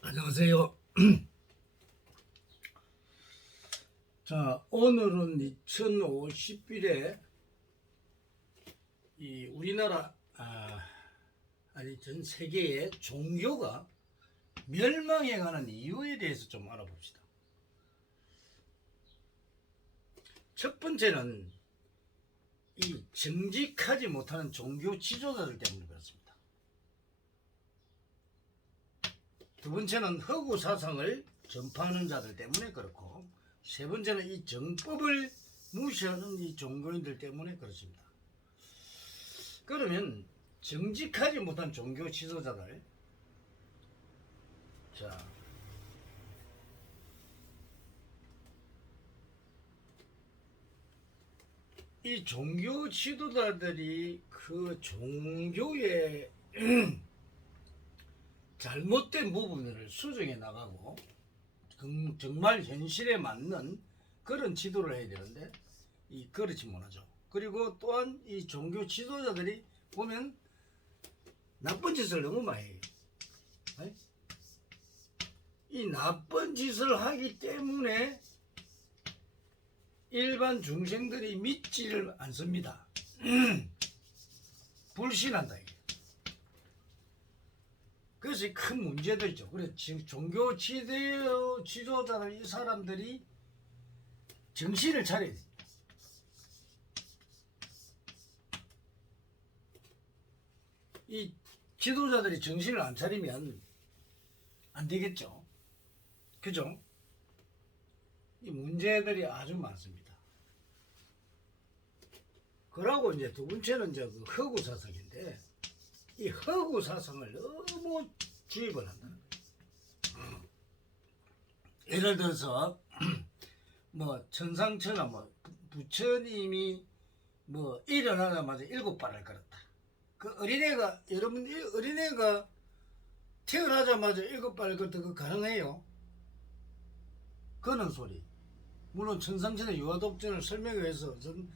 안녕하세요. 자, 오늘은 2050년에 이 우리나라 아니 전 세계의 종교가 멸망해가는 이유에 대해서 좀 알아봅시다. 첫 번째는 이 정직하지 못하는 종교 지도자들 때문에 그렇습니다. 두 번째는 허구 사상을 전파하는 자들 때문에 그렇고, 세 번째는 이 정법을 무시하는 이 종교인들 때문에 그렇습니다. 그러면 정직하지 못한 종교 지도자들, 자, 이 종교 지도자들이 그 종교의 잘못된 부분을 수정해 나가고 정말 현실에 맞는 그런 지도를 해야 되는데 그렇지 못하죠. 그리고 또한 이 종교 지도자들이 보면 나쁜 짓을 너무 많이 해요. 이 나쁜 짓을 하기 때문에 일반 중생들이 믿지를 않습니다. 불신한다 이게. 그것이 큰 문제들이죠. 그래 종교 지도자들 이 사람들이 정신을 차려야 됩니다. 이 지도자들이 정신을 안 차리면 안 되겠죠. 그죠? 이 문제들이 아주 많습니다. 그러고 이제 두 번째는 이제 그 허구 사상인데, 이 허구 사상을 너무 주입을 한다는 거예요. 예를 들어서 뭐 천상천하 뭐 부처님이 뭐 일어나자마자 7발을 걸었다. 그 어린애가 여러분 어린애가 태어나자마자 7발을 걸었다. 그거 가능해요? 그는 소리. 물론 천상천하 유아독전을 설명하기 위해서 좀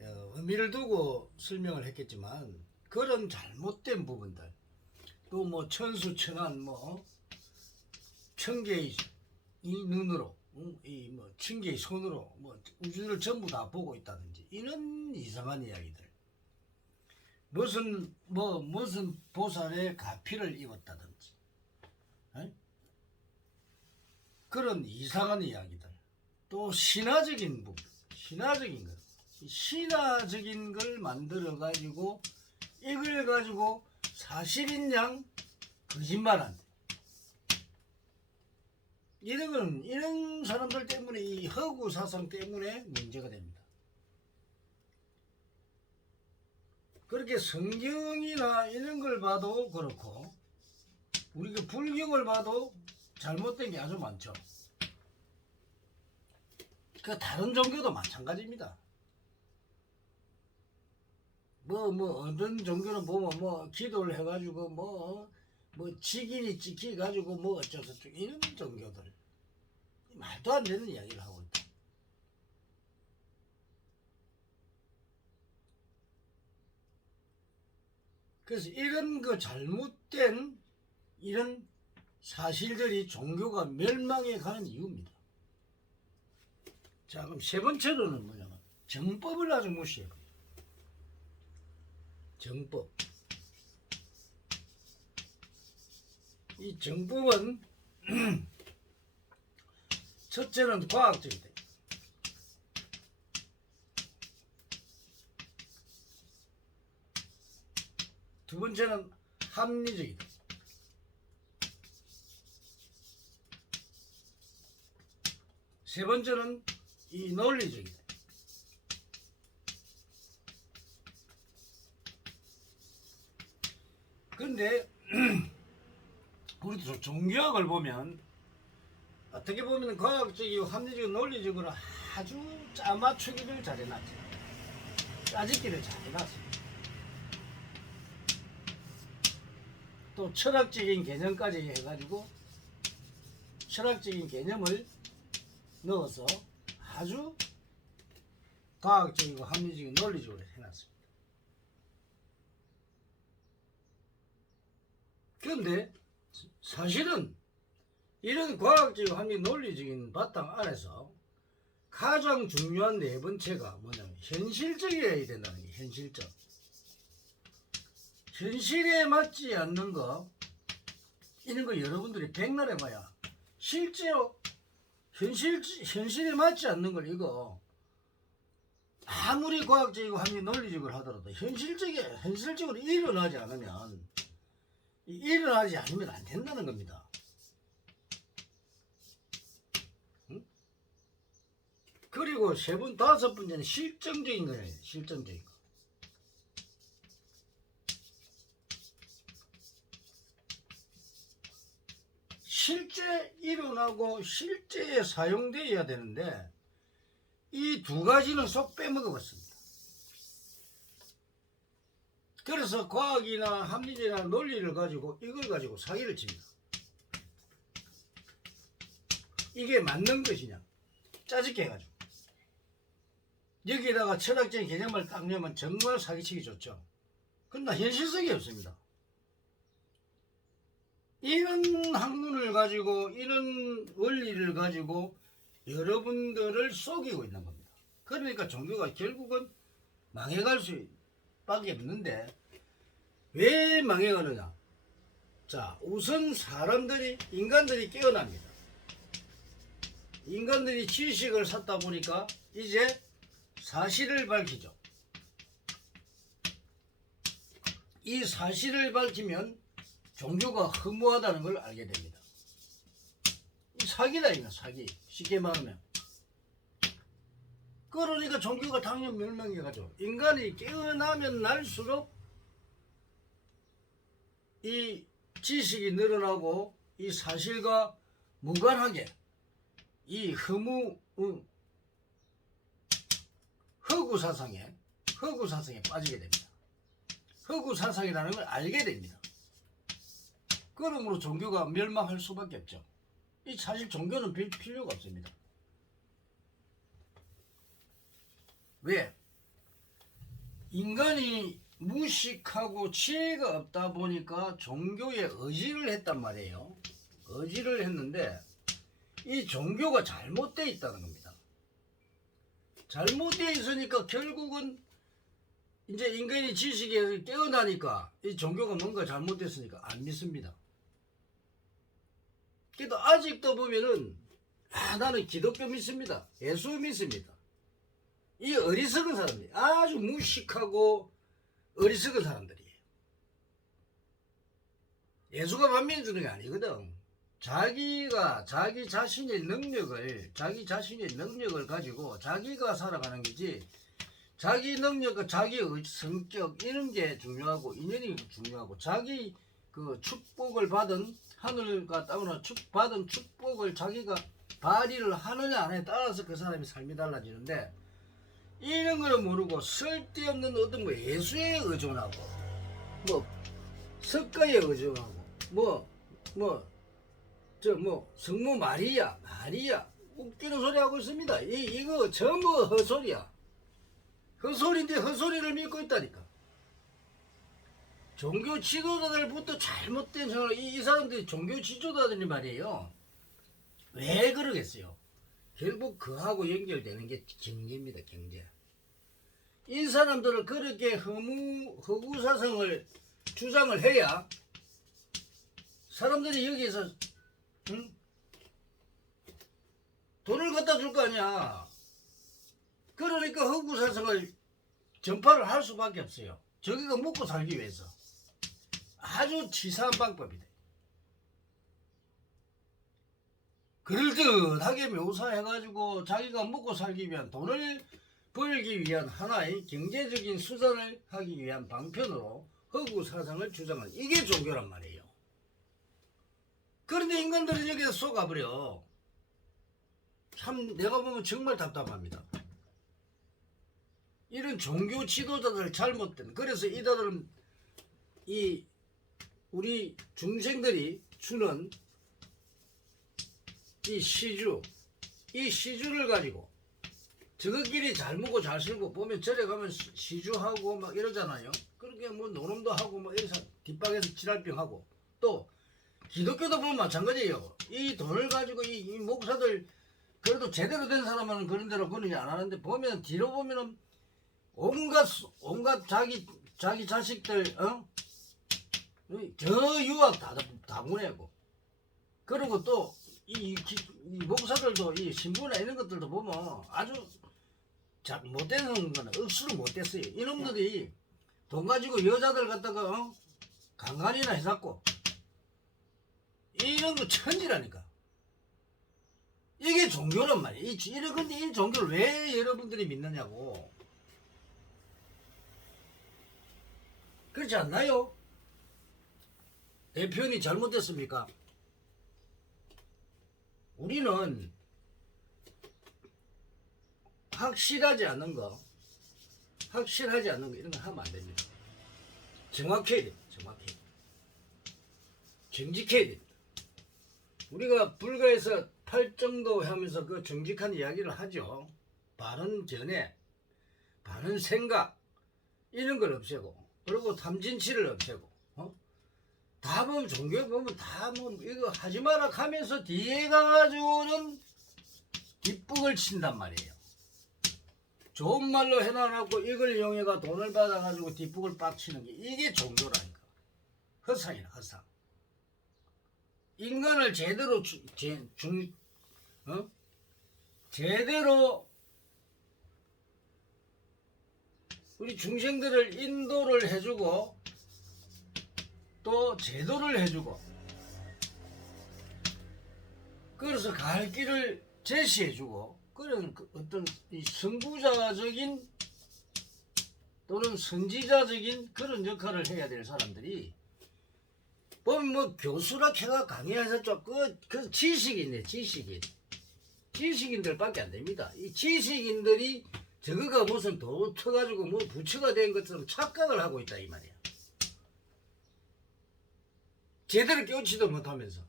의미를 두고 설명을 했겠지만, 그런 잘못된 부분들, 또 뭐 천수천안 뭐 천개의 이 눈으로, 이 뭐 천개의 손으로 뭐 우주를 전부 다 보고 있다든지 이런 이상한 이야기들, 무슨 보살의 가피를 입었다든지, 에? 그런 이상한 이야기들, 또 신화적인 부분, 신화적인 걸 만들어 가지고 이걸 가지고 사실인 양 거짓말한다. 이런 사람들 때문에, 이 허구 사상 때문에 문제가 됩니다. 그렇게 성경이나 이런 걸 봐도 그렇고, 우리가 불경을 봐도 잘못된 게 아주 많죠. 그 다른 종교도 마찬가지입니다. 어떤 종교는 보면 기도를 해가지고 직인이 찍혀가지고 어쩌고저쩌고 이런 종교들. 말도 안 되는 이야기를 하고 있다. 그래서 이런 그 잘못된 이런 사실들이 종교가 멸망해 가는 이유입니다. 자, 그럼 세 번째로는 뭐냐면 정법을 아주 무시해요. 정법. 이 정법은 첫째는 과학적이다. 두 번째는 합리적이다. 세 번째는 이 논리적이다. 근데 우리도 종교학을 보면 어떻게 보면 과학적이고 합리적이고 논리적으로 아주 짜맞추기를 잘해놨죠. 짜집기를 잘해놨어요. 또 철학적인 개념까지 해가지고 철학적인 개념을 넣어서 아주 과학적이고 합리적이고 논리적으로 해놨습니다. 그런데 사실은 이런 과학적 합리 논리적인 바탕 안에서 가장 중요한 네 번째가 뭐냐면 현실적이어야 된다는 게 현실적. 현실에 맞지 않는 거 이런 거 여러분들이 백날 해봐야 실제로 현실에 맞지 않는 걸 이거 아무리 과학적이고 합리 논리적으로 하더라도 현실적으로 일어나지 않으면 안 된다는 겁니다. 응? 그리고 다섯 번째는 실정적인 거예요. 실정적인 거. 실제 일어나고 실제에 사용되어야 되는데 이 두 가지는 쏙 빼먹어버렸습니다. 그래서 과학이나 합리적이나 논리를 가지고 이걸 가지고 사기를 칩니다. 이게 맞는 것이냐 짜증게 해가지고 여기에다가 철학적인 개념을 딱 넣으면 정말 사기치기 좋죠. 그러나 현실성이 없습니다. 이런 학문을 가지고 이런 원리를 가지고 여러분들을 속이고 있는 겁니다. 그러니까 종교가 결국은 망해갈 수밖에 없는데 왜 망해가느냐. 자, 우선 인간들이 깨어납니다. 인간들이 지식을 찾다 보니까 이제 사실을 밝히죠. 이 사실을 밝히면 종교가 허무하다는 걸 알게 됩니다. 이 사기다 이거 사기. 쉽게 말하면. 그러니까 종교가 당연히 멸망해가죠. 인간이 깨어나면 날수록 이 지식이 늘어나고 이 사실과 무관하게 이 허구 사상에 빠지게 됩니다. 허구 사상이라는 걸 알게 됩니다. 그러므로 종교가 멸망할 수밖에 없죠. 이 사실 종교는 필요가 없습니다. 왜? 인간이 무식하고 지혜가 없다 보니까 종교에 의지를 했단 말이에요. 의지를 했는데 이 종교가 잘못되어 있다는 겁니다. 잘못되어 있으니까 결국은 이제 인간이 지식에 깨어나니까 이 종교가 뭔가 잘못됐으니까 안 믿습니다. 그래도 아직도 보면은 나는 기독교 믿습니다. 예수 믿습니다. 이 어리석은 사람들이 아주 무식하고 어리석은 사람들이에요. 예수가 반면에 주는 게 아니거든. 자기 자신의 능력을 가지고 자기가 살아가는 거지. 자기 능력과 자기의 성격 이런 게 중요하고 인연이 중요하고 자기 그 축복을 받은 하늘과 땅으로 받은 축복을 자기가 발휘를 하느냐 안 하느냐에 따라서 그 사람의 삶이 달라지는데 이런 걸 모르고 쓸데없는 어떤 뭐 예수에 의존하고 뭐 석가에 의존하고 성모 마리아 웃기는 소리 하고 있습니다. 이거 전부 헛소리야. 헛소리인데 헛소리를 믿고 있다니까. 종교 지도자들부터 잘못된 생각을 이 사람들이 종교 지도자들이 말이에요. 왜 그러겠어요? 결국 그하고 연결되는 게 경제입니다. 경제. 이 사람들을 그렇게 허구사상을 주장을 해야 사람들이 여기에서 돈을 갖다 줄 거 아니야. 그러니까 허구사상을 전파를 할 수밖에 없어요. 저기가 먹고 살기 위해서. 아주 치사한 방법이다. 그럴듯하게 묘사해가지고 자기가 먹고 살기 위한 돈을 벌기 위한 하나의 경제적인 수단을 하기 위한 방편으로 허구 사상을 주장하는 이게 종교란 말이에요. 그런데 인간들은 여기서 속아버려. 참 내가 보면 정말 답답합니다. 이런 종교 지도자들 잘못된 그래서 이들은 우리 중생들이 주는 이 시주를 가지고 저것끼리 잘 먹고 잘 살고 보면 절에 가면 시주하고 막 이러잖아요. 그렇게 뭐 노름도 하고 막 이래서 뒷방에서 지랄병하고 또 기독교도 보면 마찬가지예요. 이 돈을 가지고 이 목사들 그래도 제대로 된 사람은 그런 대로 그러지 안 하는데 보면 뒤로 보면은 온갖 자기 자식들 저 유학 다 보내고 그리고 또 이 목사들도 이 신부나 이런 것들도 보면 아주 못되는 거는 억수로 못됐어요. 이놈들이 돈 가지고 여자들 갖다가 강간이나 해갖고 이런 거 천지라니까. 이게 종교란 말이에요. 근데 이 종교를 왜 여러분들이 믿느냐고. 그렇지 않나요? 대표님이 잘못됐습니까? 우리는 확실하지 않은 거 이런 거 하면 안 됩니다. 정확해야 됩니다. 정직해야 됩니다. 우리가 불가에서 팔정도 하면서 그 정직한 이야기를 하죠. 바른 견해, 바른 생각 이런 걸 없애고 그리고 탐진치를 없애고 다 보면 종교 보면 다 뭐 이거 하지 마라 하면서 뒤에 가가지고는 뒷북을 친단 말이에요. 좋은 말로 해놔놓고 이걸 이용해가 돈을 받아가지고 뒷북을 빡치는 게 이게 종교라니까. 허상이다 허상. 인간을 제대로 제대로 우리 중생들을 인도를 해주고 또 제도를 해주고 그래서 갈 길을 제시해주고 그런 어떤 이 선구자적인 또는 선지자적인 그런 역할을 해야 될 사람들이 보면 뭐 교수라 해가 강의하셨죠. 그 지식인네 지식인들밖에 안 됩니다. 이 지식인들이 저거가 무슨 도 터가지고 뭐 부처가 된 것처럼 착각을 하고 있다 이 말이야. 제대로 깨우치도 못하면서.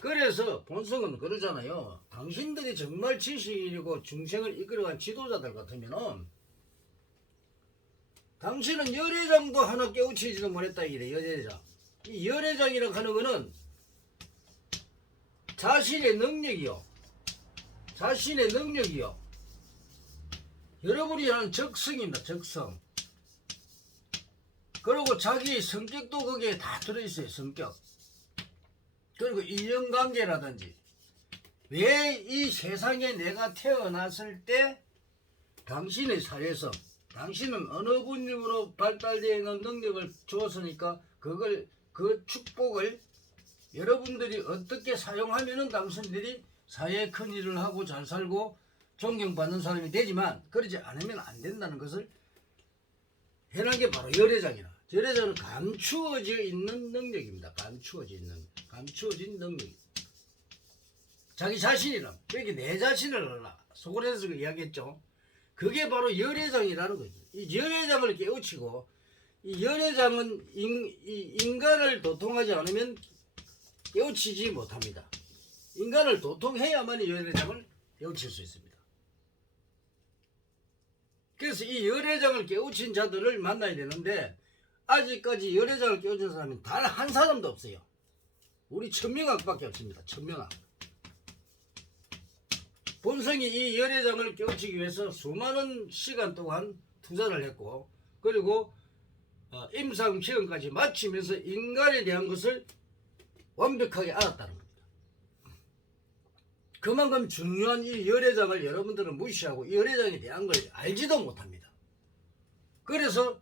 그래서 본성은 그러잖아요. 당신들이 정말 지식인이고 중생을 이끌어간 지도자들 같으면은 당신은 열애장도 하나 깨우치지도 못했다 이래. 열애장. 이 열애장이라고 하는 거는 자신의 능력이요. 여러분이 하는 적성입니다. 적성. 그리고 자기 성격도 거기에 다 들어있어요. 성격. 그리고 인연관계라든지 왜 이 세상에 내가 태어났을 때 당신의 사회성 당신은 어느 분으로 발달되어 있는 능력을 주었으니까 그 축복을 여러분들이 어떻게 사용하면은 당신들이 사회에 큰 일을 하고 잘 살고 존경받는 사람이 되지만 그러지 않으면 안 된다는 것을 해놓은 게 바로 열애장이라. 열애장은 감추어져 있는 능력입니다. 감추어진 능력. 자기 자신이라. 그러니까 내 자신을 알라. 소그레스가 이야기했죠. 그게 바로 열애장이라는 거죠. 이 열애장을 깨우치고 이 열애장은 인간을 도통하지 않으면 깨우치지 못합니다. 인간을 도통해야만 열애장을 깨우칠 수 있습니다. 그래서 이 열애장을 깨우친 자들을 만나야 되는데 아직까지 열애장을 깨우친 사람은 단 한 사람도 없어요. 우리 천명학밖에 없습니다. 천명학. 본성이 이 열애장을 깨우치기 위해서 수많은 시간 동안 투자를 했고 그리고 임상시험까지 마치면서 인간에 대한 것을 완벽하게 알았다는 겁니다. 그만큼 중요한 이 열애장을 여러분들은 무시하고 이 열애장에 대한 걸 알지도 못합니다. 그래서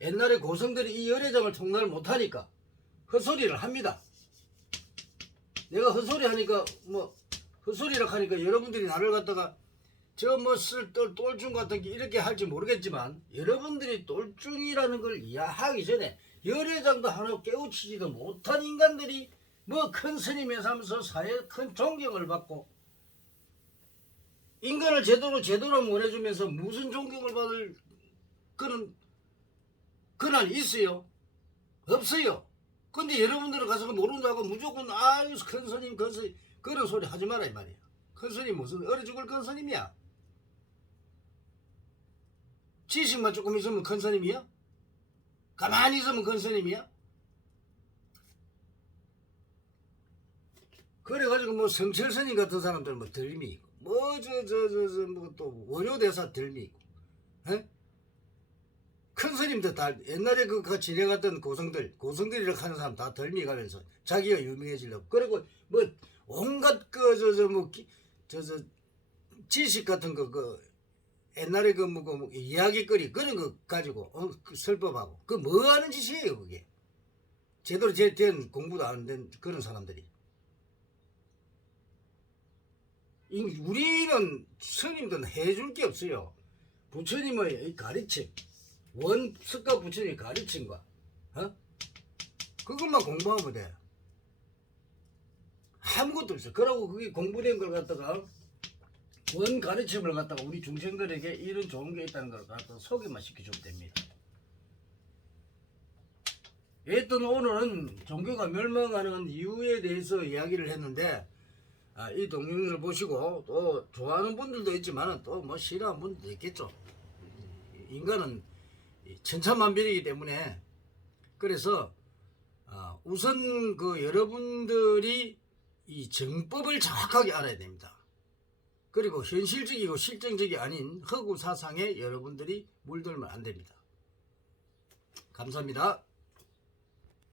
옛날에 고성들이 이 열애장을 통달을 못하니까 헛소리를 합니다. 내가 헛소리 하니까 헛소리를 하니까 여러분들이 나를 갖다가 저 똘중 같은 게 이렇게 할지 모르겠지만 여러분들이 똘중이라는 걸 이해하기 전에 열애장도 하나 깨우치지도 못한 인간들이 큰 스님에 삼아서 사회에 큰 존경을 받고 인간을 제대로 못해주면서 무슨 존경을 받을 그런 근한이 있어요? 없어요. 근데 여러분들은 가서 모른다고 무조건 아유 큰 스님 그런 소리 하지 마라 이 말이야. 큰 스님 무슨 어려 죽을 큰 스님이야? 지식만 조금 있으면 큰 스님이야? 가만히 있으면 큰 스님이야? 그래가지고 뭐 성철선임 같은 사람들 뭐 들림이 있고 뭐 뭐 또 원효대사 들림이 있고 에? 큰 스님들 다 옛날에 그 지내갔던 고성들이라고 하는 사람 다 덜미 가면서 자기가 유명해지려고 그리고 뭐 온갖 저 지식 같은 거 옛날에 뭐 이야기거리 그런 거 가지고 그 설법하고 그 뭐 하는 짓이에요 그게 제대로 된 공부도 안 된 그런 사람들이 우리는 스님들은 해줄 게 없어요. 부처님의 이 가르침 원석가 부처님의 가르침과 그것만 공부하면 돼. 아무것도 없어. 그러고 그게 공부된 걸 갖다가 원 가르침을 갖다가 우리 중생들에게 이런 좋은 게 있다는 걸 갖다가 소개만 시켜주면 됩니다. 일단 오늘은 종교가 멸망하는 이유에 대해서 이야기를 했는데 이 동영상을 보시고 또 좋아하는 분들도 있지만 또 뭐 싫어하는 분들도 있겠죠. 인간은 천차만별이기 때문에 그래서 우선 그 여러분들이 이 정법을 정확하게 알아야 됩니다. 그리고 현실적이고 실정적이 아닌 허구 사상에 여러분들이 물들면 안 됩니다. 감사합니다.